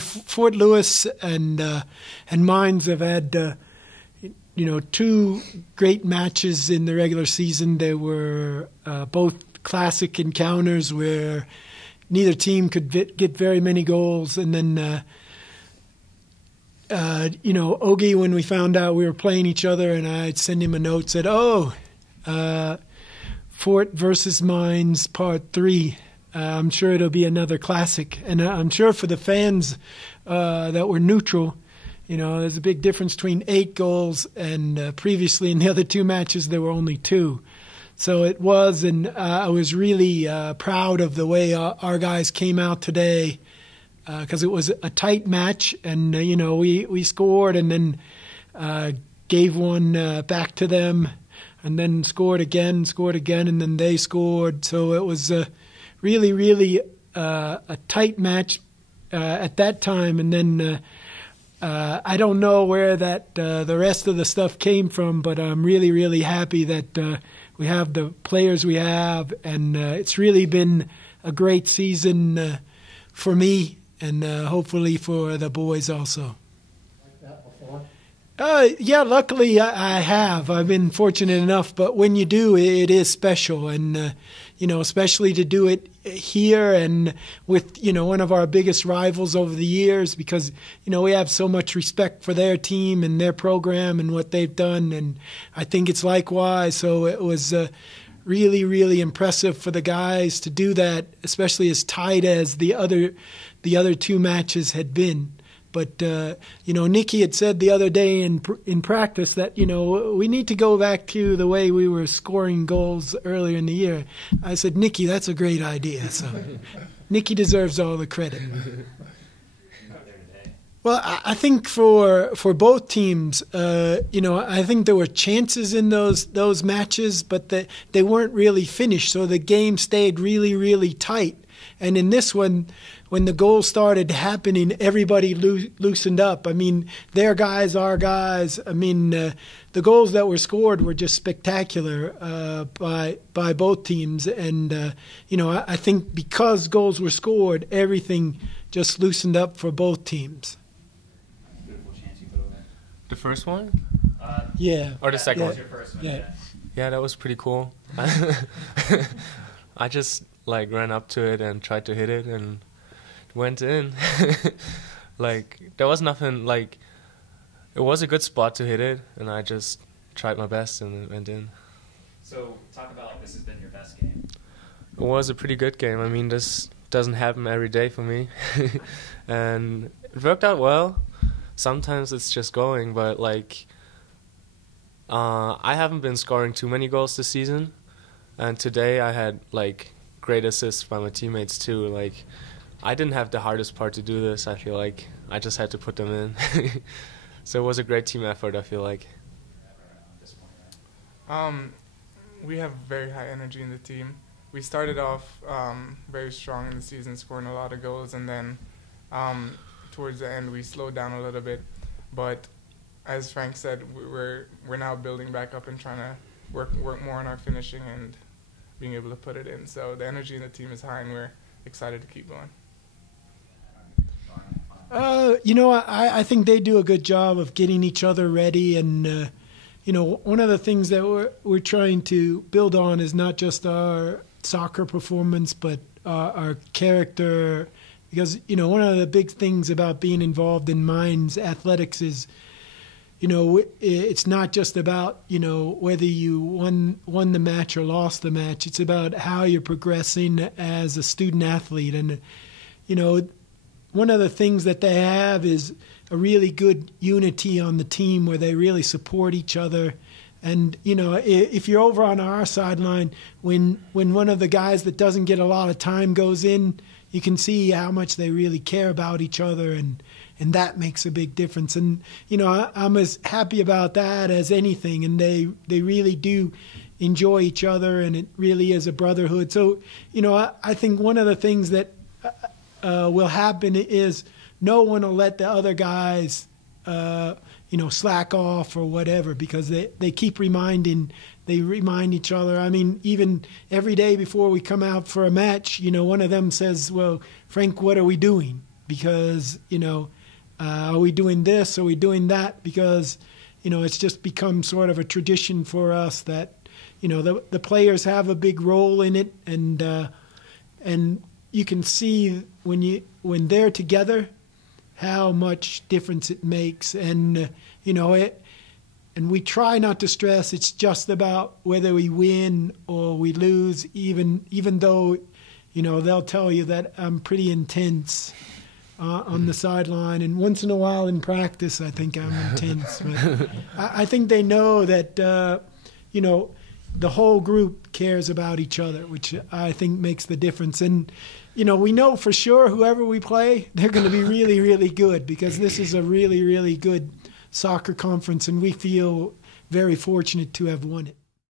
Fort Lewis and Mines have had, two great matches in the regular season. They were both classic encounters where neither team could get very many goals. And then, Ogie, when we found out we were playing each other, and I'd send him a note, said, Fort versus Mines, Part 3. I'm sure it'll be another classic. And I'm sure for the fans that were neutral, there's a big difference between 8 goals, and previously in the other 2 matches there were only 2. So it was, and I was really proud of the way our guys came out today, because it was a tight match, and we scored and then gave one back to them, and then scored again, and then they scored. So it was really, really a tight match at that time. And then I don't know where that the rest of the stuff came from, but I'm really, really happy that we have the players we have, and it's really been a great season for me, and hopefully for the boys also. Like that before? Yeah, luckily I have. I've been fortunate enough, but when you do, it is special, and especially to do it here and with one of our biggest rivals over the years, because we have so much respect for their team and their program and what they've done, and I think it's likewise. So it was really, really impressive for the guys to do that, especially as tight as the other 2 matches had been. But, Nikki had said the other day in practice that, we need to go back to the way we were scoring goals earlier in the year. I said, Nikki, that's a great idea. So Nikki deserves all the credit. Well, I think for both teams, I think there were chances in those matches, but they weren't really finished. So the game stayed really, really tight. And in this one, when the goals started happening, everybody loosened up. I mean, their guys, our guys. I mean, the goals that were scored were just spectacular by both teams. And, I think because goals were scored, everything just loosened up for both teams. Beautiful chance you put away. The first one? Yeah. Or the second That one? was your first one. Yeah. Yeah, that was pretty cool. I just ran up to it and tried to hit it, and it went in. There was nothing, it was a good spot to hit it, and I just tried my best and it went in. So talk about this has been your best game. It was a pretty good game. I mean, this doesn't happen every day for me. And it worked out well. Sometimes it's just going, but I haven't been scoring too many goals this season, and today I had great assists by my teammates too. I didn't have the hardest part to do this. I feel like I just had to put them in. So it was a great team effort, I feel like. We have very high energy in the team. We started off very strong in the season, scoring a lot of goals, and then towards the end we slowed down a little bit. But as Frank said, we're now building back up and trying to work more on our finishing and being able to put it in. So the energy in the team is high, and we're excited to keep going. I think they do a good job of getting each other ready, and one of the things that we're trying to build on is not just our soccer performance, but our character. Because one of the big things about being involved in Mines athletics is, it's not just about whether you won the match or lost the match. It's about how you're progressing as a student athlete, and one of the things that they have is a really good unity on the team where they really support each other. And, if you're over on our sideline, when one of the guys that doesn't get a lot of time goes in, you can see how much they really care about each other, and that makes a big difference. And, I'm as happy about that as anything, and they really do enjoy each other, and it really is a brotherhood. So, I think one of the things that will happen is no one will let the other guys, slack off or whatever, because they keep reminding they remind each other. I mean, even every day before we come out for a match, you know, one of them says, well, Frank, what are we doing? Because, you know, are we doing this? Are we doing that? Because, you know, it's just become sort of a tradition for us that, you know, the players have a big role in it. And you can see when they're together how much difference it makes. And, you know, and we try not to stress it's just about whether we win or we lose, even though, you know, they'll tell you that I'm pretty intense on the sideline. And once in a while in practice, I think I'm intense. But I think they know that, you know, the whole group cares about each other, which I think makes the difference. And, you know, we know for sure whoever we play, they're going to be really, really good because this is a really, really good soccer conference, and we feel very fortunate to have won it.